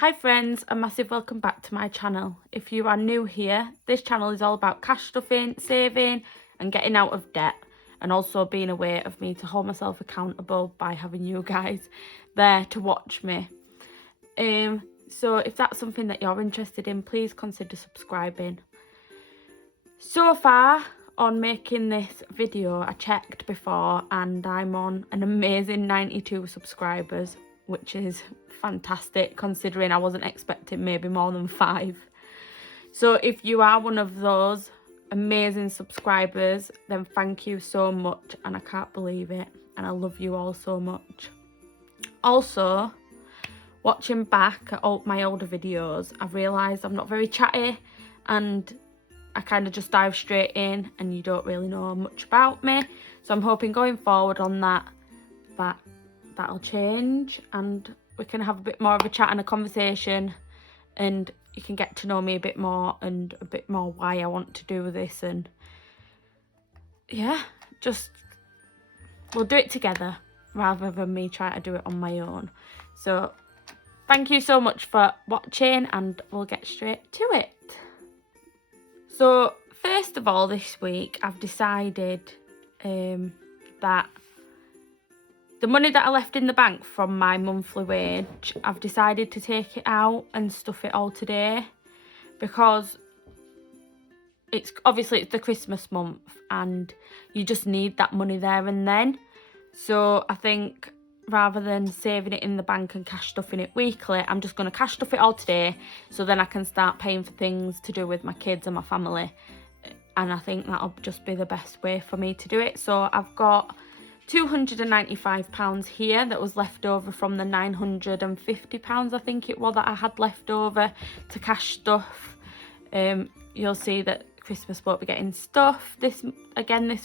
Hi friends, a massive welcome back to my channel. If you are new here, this channel is all about cash stuffing, saving and getting out of debt, and also being a way of me to hold myself accountable by having you guys there to watch me. So if that's something that you're interested in, please consider subscribing. So far on making this video, I checked before and I'm on an amazing 92 subscribers, which is fantastic considering I wasn't expecting maybe more than 5. So if you are one of those amazing subscribers, then thank you so much, and I can't believe it, and I love you all so much. Also, watching back at all my older videos, I've realised I'm not very chatty and I kind of just dive straight in and you don't really know much about me. So I'm hoping going forward on that'll change and we can have a bit more of a chat and a conversation, and you can get to know me a bit more and a bit more why I want to do this, and yeah, just we'll do it together rather than me trying to do it on my own. So thank you so much for watching and we'll get straight to it. So first of all, this week I've decided that the money that I left in the bank from my monthly wage, I've decided to take it out and stuff it all today, because it's the Christmas month and you just need that money there and then. So I think rather than saving it in the bank and cash stuffing it weekly, I'm just going to cash stuff it all today, so then I can start paying for things to do with my kids and my family, and I think that'll just be the best way for me to do it. So I've got £295 here that was left over from the £950 I think it was that I had left over to cash stuff. You'll see that Christmas won't be getting stuff this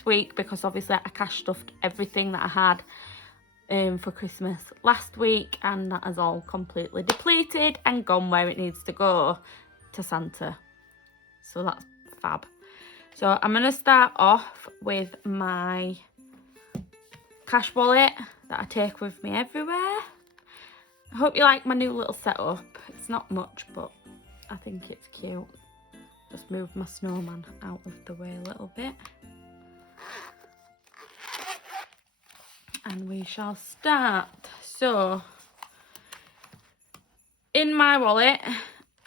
week, because obviously I cash stuffed everything that I had for Christmas last week, and that is all completely depleted and gone where it needs to go, to Santa. So that's fab. So I'm going to start off with my cash wallet that I take with me everywhere. I hope you like my new little setup. It's not much, but I think it's cute. Just move my snowman out of the way a little bit. And we shall start. So in my wallet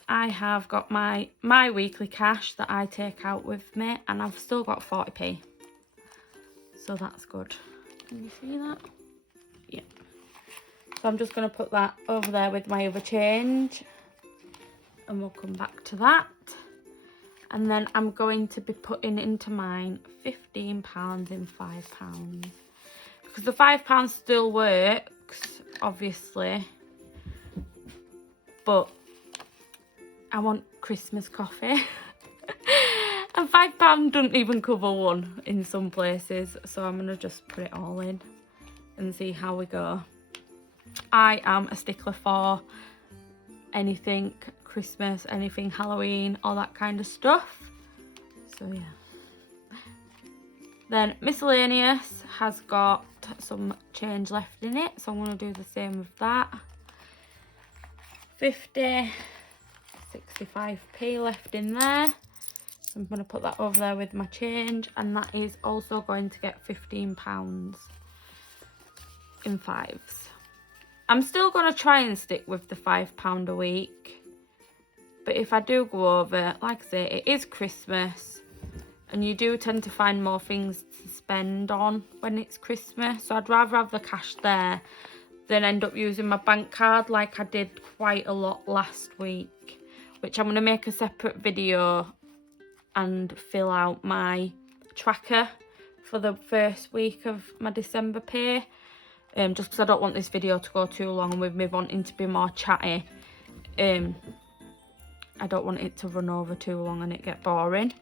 I have got my weekly cash that I take out with me, and I've still got 40p, so that's good. Can you see that? Yeah. So I'm just going to put that over there with my other change and we'll come back to that. And then I'm going to be putting into mine £15 in £5, because the £5 still works obviously, but I want Christmas coffee and £5 doesn't even cover one in some places, so I'm going to just put it all in and see how we go. I am a stickler for anything Christmas, anything Halloween, all that kind of stuff, so yeah. Then miscellaneous has got some change left in it, so I'm going to do the same with that. 50, 65p left in there. So I'm going to put that over there with my change, and that is also going to get £15 in fives. I'm still going to try and stick with the £5 a week, but if I do go over, like I say, it is Christmas and you do tend to find more things to spend on when it's Christmas, so I'd rather have the cash there than end up using my bank card like I did quite a lot last week, which I'm going to make a separate video and fill out my tracker for the first week of my December pay, just because I don't want this video to go too long, and with me wanting to be more chatty, I don't want it to run over too long and it get boring.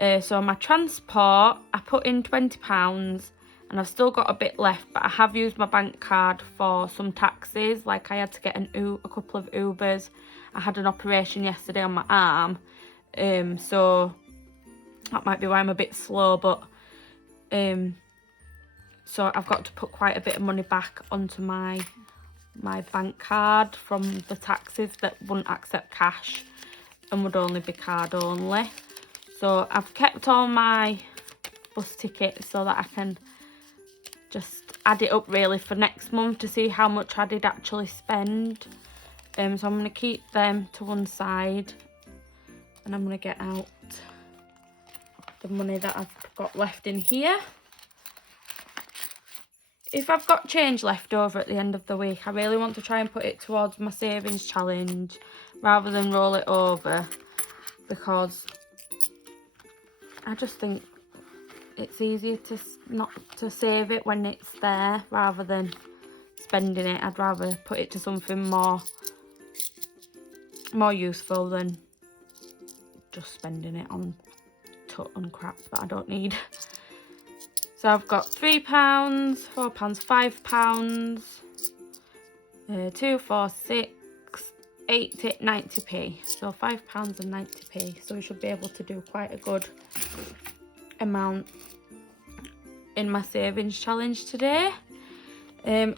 So my transport, I put in £20 and I've still got a bit left, but I have used my bank card for some taxis. Like I had to get a couple of Ubers. I had an operation yesterday on my arm, so that might be why I'm a bit slow, but so I've got to put quite a bit of money back onto my my bank card from the taxis that wouldn't accept cash and would only be card only. So I've kept all my bus tickets so that I can just add it up really for next month to see how much I did actually spend. So I'm going to keep them to one side, and I'm going to get out the money that I've got left in here. If I've got change left over at the end of the week, I really want to try and put it towards my savings challenge rather than roll it over, because I just think it's easier to not to save it when it's there rather than spending it. I'd rather put it to something more useful than just spending it on tut and crap that I don't need. So I've got £3, £4, £5, 2, 4, 6, 80, 90p. So £5 and 90p. So we should be able to do quite a good amount in my savings challenge today.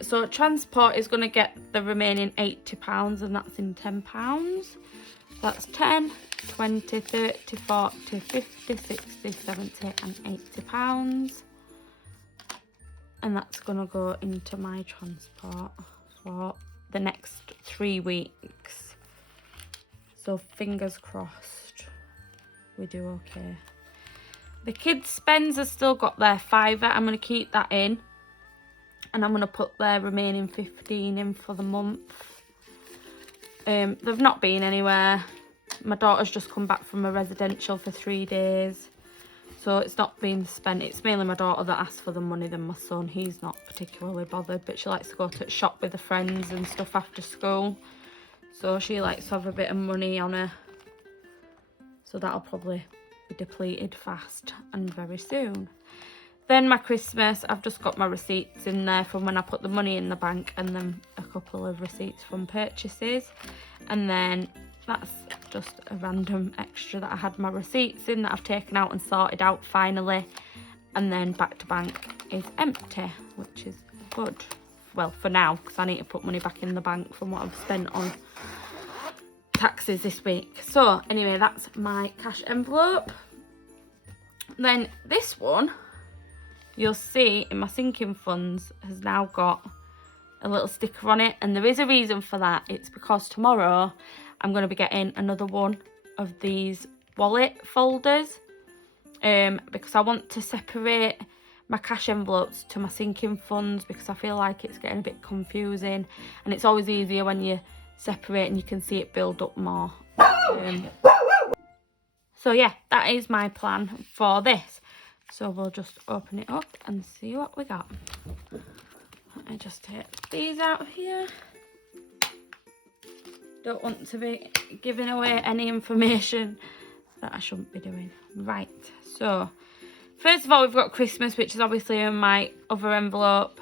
So transport is going to get the remaining £80, and that's in £10. That's 10, 20, 30, 40, 50, 60, 70 and £80. And that's going to go into my transport for the next 3 weeks. So fingers crossed we do okay. The kids' spends have still got their £5. I'm going to keep that in. And I'm going to put their remaining 15 in for the month. They've not been anywhere. My daughter's just come back from a residential for 3 days. So it's not been spent. It's mainly my daughter that asks for the money than my son. He's not particularly bothered, but she likes to go to the shop with her friends and stuff after school. So she likes to have a bit of money on her. So that'll probably be depleted fast and very soon. Then my Christmas, I've just got my receipts in there from when I put the money in the bank, and then a couple of receipts from purchases. And then that's just a random extra that I had my receipts in that I've taken out and sorted out finally. And then back to bank is empty, which is good. Well, for now, because I need to put money back in the bank from what I've spent on taxes this week. So anyway, that's my cash envelope. Then this one, you'll see in my sinking funds, has now got a little sticker on it, and there is a reason for that. It's because tomorrow I'm going to be getting another one of these wallet folders, because I want to separate my cash envelopes to my sinking funds, because I feel like it's getting a bit confusing, and it's always easier when you separate and you can see it build up more. So yeah, that is my plan for this. So we'll just open it up and see what we got. I just take these out here. Don't want to be giving away any information that I shouldn't be doing. Right, so first of all, we've got Christmas, which is obviously in my other envelope.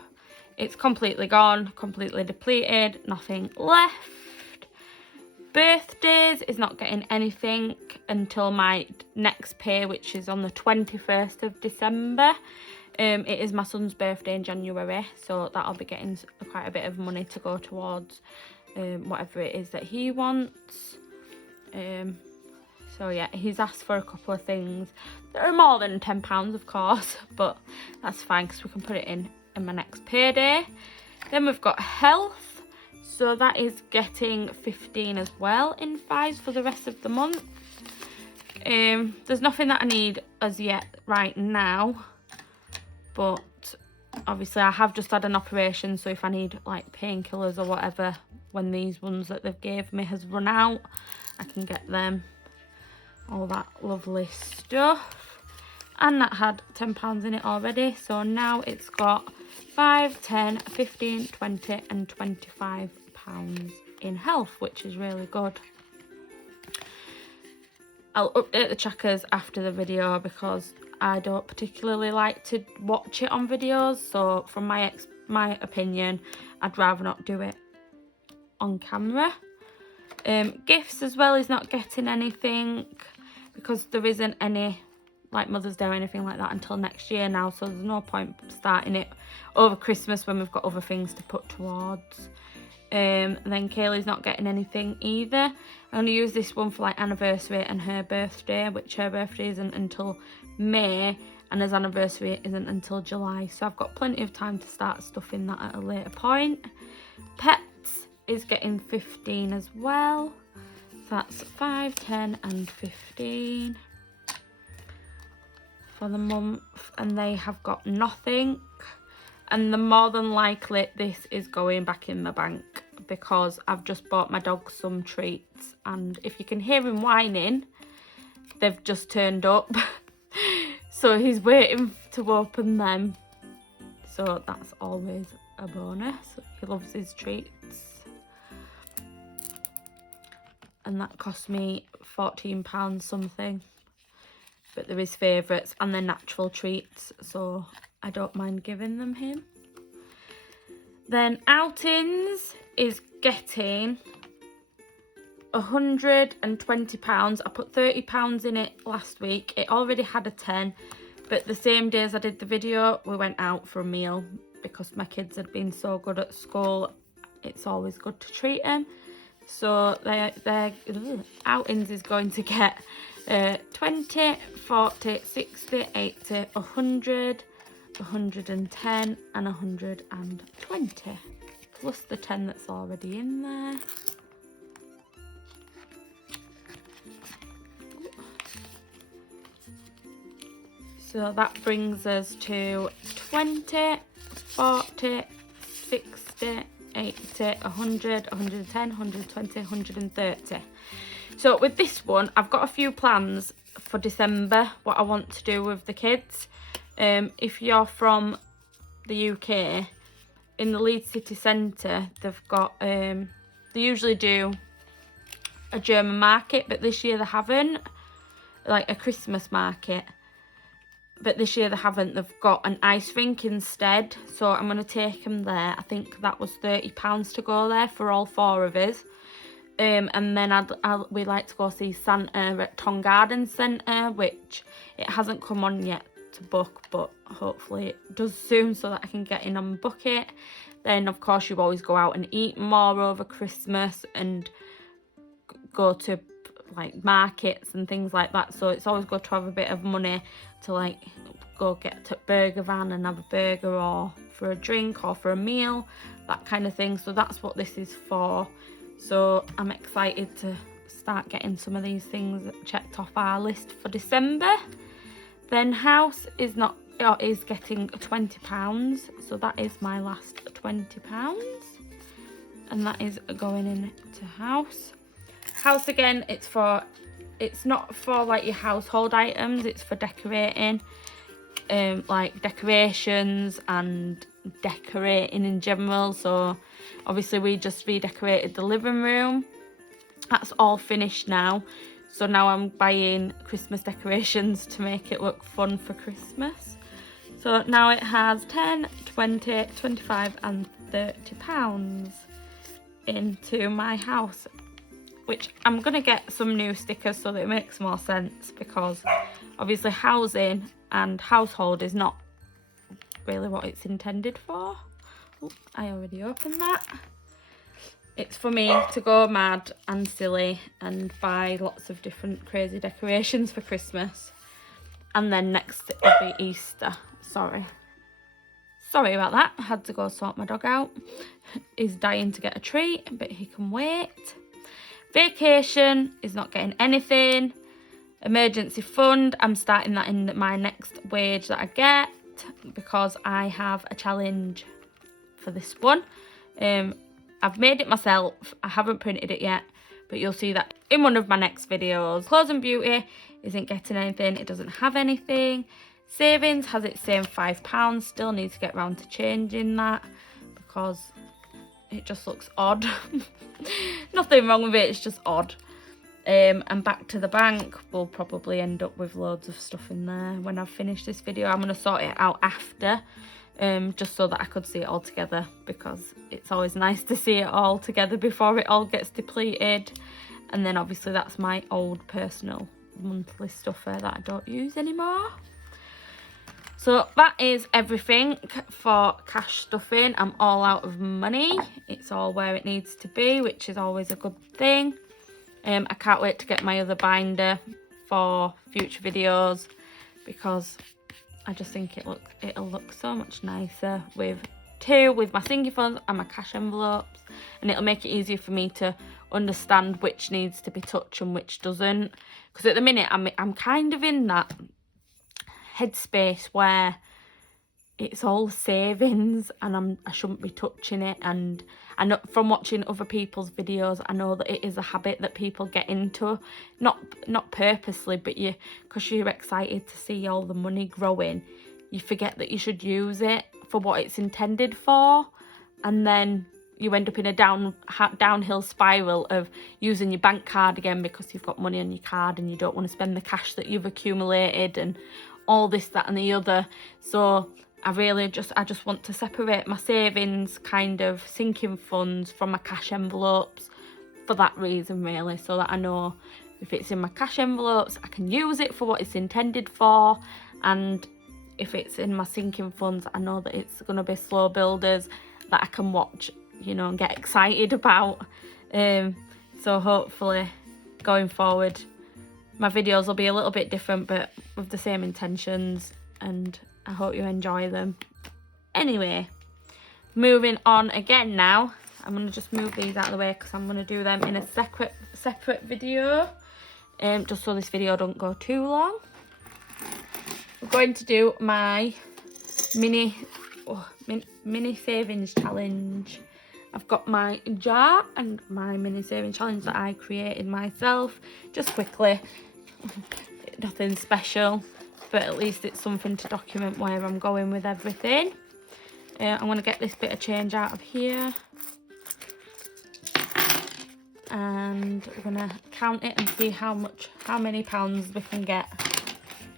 It's completely gone, completely depleted, nothing left. Birthdays is not getting anything until my next pay, which is on the 21st of December. It is my son's birthday in January, so that'll be getting quite a bit of money to go towards whatever it is that he wants. So yeah, he's asked for a couple of things that are more than £10, of course, but that's fine because we can put it in my next payday. Then we've got health. So that is getting 15 as well in fives for the rest of the month. There's nothing that I need as yet right now, but obviously I have just had an operation, so if I need like painkillers or whatever when these ones that they've gave me has run out, I can get them. All that lovely stuff. And that had £10 in it already, so now it's got 5, 10, 15, 20 and £25 in health, which is really good. I'll update the trackers after the video because I don't particularly like to watch it on videos, so from my opinion, I'd rather not do it on camera. Gifts as well is not getting anything because there isn't any like Mother's Day or anything like that until next year now, so there's no point starting it over Christmas when we've got other things to put towards. Then Kaylee's not getting anything either. I'm going to use this one for like anniversary and her birthday, which her birthday isn't until May and his anniversary isn't until July. So I've got plenty of time to start stuffing that at a later point. Pets is getting 15 as well. So that's 5, 10 and 15 for the month, and they have got nothing. And the more than likely this is going back in the bank because I've just bought my dog some treats, and if you can hear him whining, they've just turned up. So he's waiting to open them, so that's always a bonus. He loves his treats. And that cost me £14 something, but they're his favourites and they're natural treats, so I don't mind giving them him. Then outings is getting £120. I put £30 in it last week. It already had a 10, but the same day as I did the video, we went out for a meal because my kids had been so good at school. It's always good to treat them. So their outings is going to get 20, 40, 60, 80, 100, 110 and 120, plus the 10 that's already in there. So that brings us to 20, 40, 60, 80, 100, 110, 120, 130. So with this one, I've got a few plans for December, what I want to do with the kids. If you're from the UK, in the Leeds city centre, they've got, they usually do a German market, but this year they haven't, like a Christmas market. But this year they haven't. They've got an ice rink instead, so I'm going to take them there. I think that was £30 to go there for all 4 of us. And then we'd like to go see Santa at Tongue Garden Centre, which it hasn't come on yet to book, but hopefully it does soon so that I can get in and book it. Then of course you always go out and eat more over Christmas and go to like markets and things like that, so it's always good to have a bit of money to like go get to burger van and have a burger, or for a drink or for a meal, that kind of thing. So that's what this is for. So I'm excited to start getting some of these things checked off our list for December. Then house is getting £20, so that is my last £20, and that is going into house. House again, it's not for like your household items, it's for decorating, like decorations and decorating in general. So obviously we just redecorated the living room. That's all finished now, so now I'm buying Christmas decorations to make it look fun for Christmas. So now it has 10, 20, 25 and £30 into my house, which I'm going to get some new stickers so that it makes more sense, because obviously housing and household is not really what it's intended for. Oh, I already opened that. It's for me to go mad and silly and buy lots of different crazy decorations for Christmas. And then next it'll be Easter. Sorry about that. I had to go sort my dog out. He's dying to get a treat, but he can wait. Vacation is not getting anything. Emergency fund, I'm starting that in my next wage that I get, because I have a challenge for this one. I've made it myself. I haven't printed it yet, but you'll see that in one of my next videos. Clothes and beauty isn't getting anything. It doesn't have anything. Savings has its same £5. Still need to get round to changing that because it just looks odd. Nothing wrong with it, it's just odd. And back to the bank, we'll probably end up with loads of stuff in there when I've finished this video. I'm going to sort it out after, just so that I could see it all together, because it's always nice to see it all together before it all gets depleted. And then obviously that's my old personal monthly stuffer that I don't use anymore. So that is everything for cash stuffing. I'm all out of money. It's all where it needs to be, which is always a good thing. I can't wait to get my other binder for future videos, because I just think it'll look so much nicer with my sinking funds and my cash envelopes, and it'll make it easier for me to understand which needs to be touched and which doesn't. Because at the minute I'm kind of in that headspace where it's all savings and I shouldn't be touching it. And I know from watching other people's videos, I know that it is a habit that people get into, not purposely, but because you're excited to see all the money growing, you forget that you should use it for what it's intended for, and then you end up in a downhill spiral of using your bank card again because you've got money on your card and you don't want to spend the cash that you've accumulated and all this, that and the other. So I just want to separate my savings, kind of sinking funds, from my cash envelopes for that reason, really, so that I know if it's in my cash envelopes, I can use it for what it's intended for, and if it's in my sinking funds, I know that it's going to be slow builders that I can watch, and get excited about. So hopefully going forward my videos will be a little bit different, but with the same intentions, and I hope you enjoy them. Anyway, moving on again now. I'm going to just move these out of the way because I'm going to do them in a separate video, just so this video don't go too long. We're going to do my mini savings challenge. I've got my jar and my mini savings challenge that I created myself, just quickly. Nothing special, but at least it's something to document where I'm going with everything. I'm going to get this bit of change out of here, and we're going to count it and see how many pounds we can get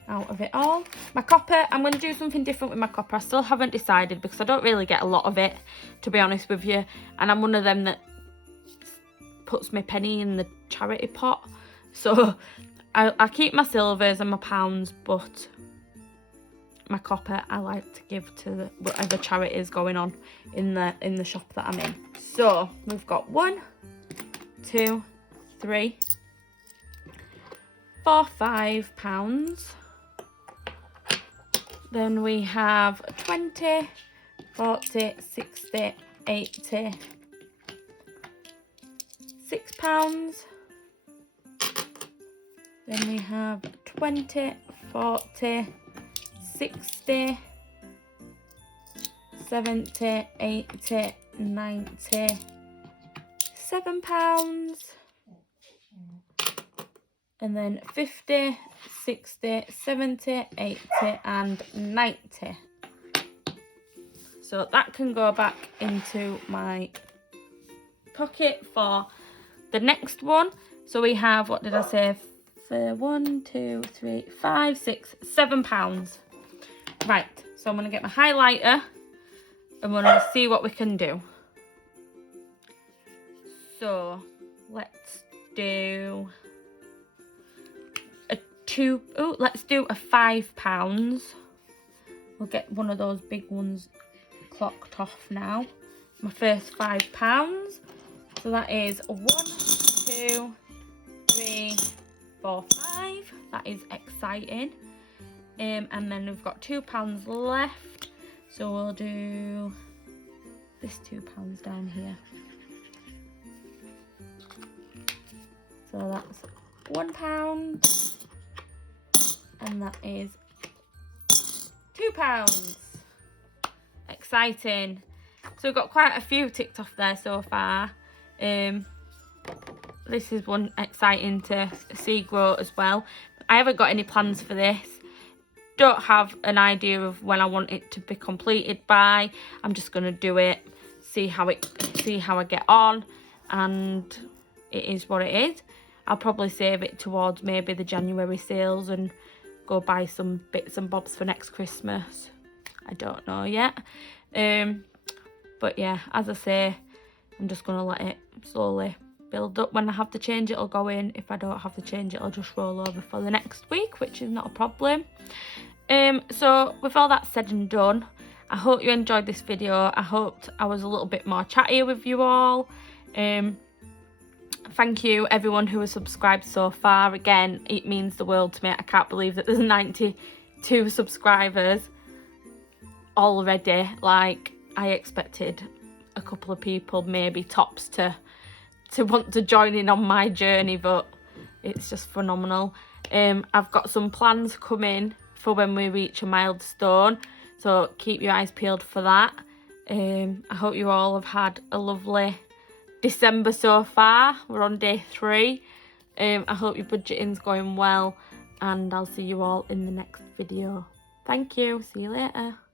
out of it all. My copper, I'm going to do something different with my copper. I still haven't decided because I don't really get a lot of it, to be honest with you, and I'm one of them that puts my penny in the charity pot. So I keep my silvers and my pounds, but my copper I like to give to whatever charity is going on in the shop that I'm in. So we've got 1, 2, 3, 4, £5. Then we have 20, 40, 60, 80, £6. Then we have 20, 40, 60, 70, 80, 90, £7. And then 50, 60, 70, 80 and 90. So that can go back into my pocket for the next one. So we have, what did I say, for 1, 2, 3, 5, 6, £7. Right, so I'm going to get my highlighter and we're going to see what we can do. So let's do let's do a £5. We'll get one of those big ones clocked off now. My first £5. So that is 1, 2, 3, 4, 5. That is exciting. And then we've got £2 left. So we'll do this £2 down here. So that's £1. And that is £2. Exciting. So we've got quite a few ticked off there so far. This is one exciting to see grow as well. I haven't got any plans for this. Don't have an idea of when I want it to be completed by. I'm just going to do it, see how I get on, and it is what it is. I'll probably save it towards maybe the January sales and go buy some bits and bobs for next Christmas. I don't know yet. But yeah, as I say, I'm just going to let it slowly build up. When I have to change, it'll go in. If I don't have to change, it'll just roll over for the next week, which is not a problem. So with all that said and done, I hope you enjoyed this video. I hoped I was a little bit more chattier with you all. Thank you everyone who has subscribed so far. Again, it means the world to me. I can't believe that there's 92 subscribers already. Like, I expected a couple of people, maybe tops, to want to join in on my journey, but it's just phenomenal. I've got some plans coming for when we reach a milestone, so keep your eyes peeled for that. I hope you all have had a lovely December so far. We're on day 3. I hope your budgeting's going well, and I'll see you all in the next video. Thank you. See you later.